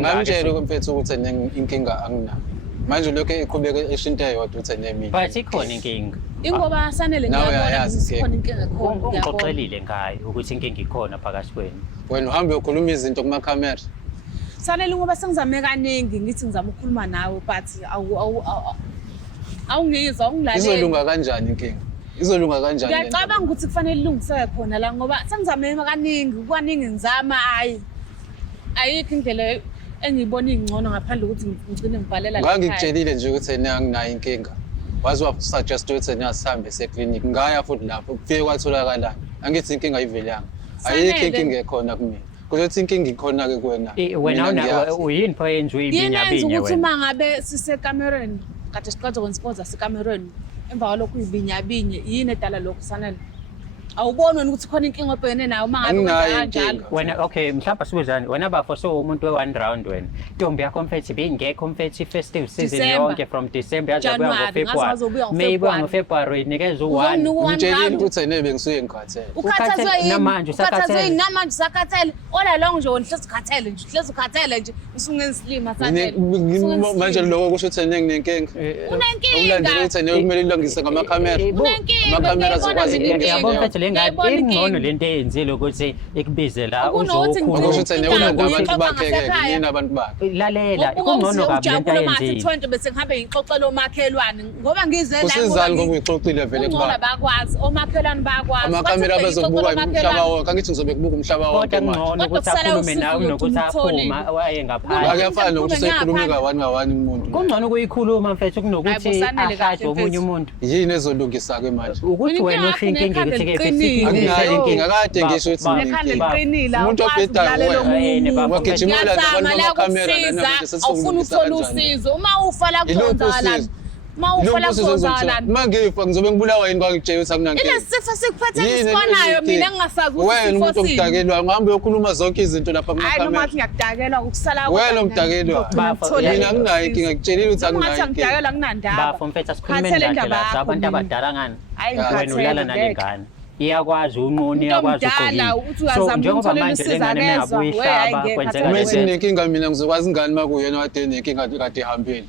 Ngamtshela mfethu ukuthi inkinga anginayo. Manje lokho iqhubeka eshinto eyodwa uthi nemini. But ikhona inkinga. Ingoba sanele ngiyabona ukuthi khona inkinga khona. Ungixoxelile ngayo ukuthi inkinga ikhona phakathi kwenu. Wena uhambe ukhuluma izinto kuma camera. Sanele ngoba sengizame kaningi ngithi ngizama ukukhuluma nawe but awungizwa ungilaleli. Izolunga kanjani inkinga? Izolunga kanjani? Ngiyacabanga ukuthi kufanele ilungiseke khona la ngoba sengizame kaningi ngizama ayikho indlela engiyibona ingcono ngaphandle ukuthi ngigcine ngibhalela la. Ngangikutshelile nje ukuthi anginayo inkinga. Wazi wasuggest ukuthi niyasihambe eclinic. Ngaya futhi lapho kufike kwatholakala. Angithi inkinga ayivelanga. Ayikho inkinga ekhona kumina. Kuzothi inkinga ikhona ke kuwena. Wena uyini pho yenziwe ibinya yena ukuthi uma ngabe sisekamereni kade siqeda ukwenza sekamereni emva kwalokho ibinya yini edala lokho Sanele. Awuboni wena ukuthi khona inkinga obhekene nayo uma ngabe kanjalo. Wena okay mhlawumbe sibuzani wena bafo so umuntu we-1 round wena. Intombi yakho mfethu bingekho mfethu festive season yonke from December yaze kuya ngoFebruary. Maybe ngoFebruary inikeza u1. Ngitshelile ukuthi nebe ngisuke ngikhathele. Ukhathazwe namanje usakhathele. Namanje usakhathele. Ola long nje wena hlezi ukhathele nje. Hlezi ukhathele nje usungensilima Sanele. Manje lokho kusho ukuthi nenginenkinga. Unenkinga. Ulandele ukuthi kumele ilungise ngamakhamera. Amakamera azokwazi ukwenza ingcono lento eyenzile ukuthi ikubize la uzokhuluma ukuthi abantu bakheke yini abantu bakhe lalela ikungcono kabi lento eyenzile 20 bese ngihambe ngixoxela omakhelwane ngoba ngize la usizali ngoba uyixoxile vele kuba bakwazi omakhelwane bakwazi amakamera bazobuka umhlaba wonke angithi ngizobe kubuka umhlaba wonke manje kodwa ngcono ukuthi akhulume nawe nokuthi aphuma waye ngaphandle akuyafana nokuthi usekhuluma ka1 umuntu kungcono kuyikhuluma mfethu kunokuthi ahlaje omunye umuntu yini ezolungisa ke manje ukuthi wena usho inkinga ukuthi ke anginayo inkinga kade ngisho ukuthi umuntu obhedayo wagijimela nabantu bamakamera awufuna ukuthola usizo uma ufa la kukhonzalana mangifa ngizobe ngibulawa yini kwangitshela ukuthi akunankinga ile sifo sikuphethe isibonayo mina ngingasazi ukuthi wena umuntu omdakelwa ngihambe uyokhuluma zonke izinto lapha kumakamera hayi noma ngiyakudakelwa ukusala wena omdakelwa mina anginayo inkinga ngikutshelile ukuthi anginayo inkinga ngidakelwa nginandaba bafo mfethu asikhulume ndaba abantu abadala ngani wena ulala nalengane iyakwazi unqoni iyakwazi ukugcina so njengoba manje lengane mengabuyihlaba kwenzeka uma sinenkinga mina ngizokwazi ngani makuyena kade nenkinga kade ihambile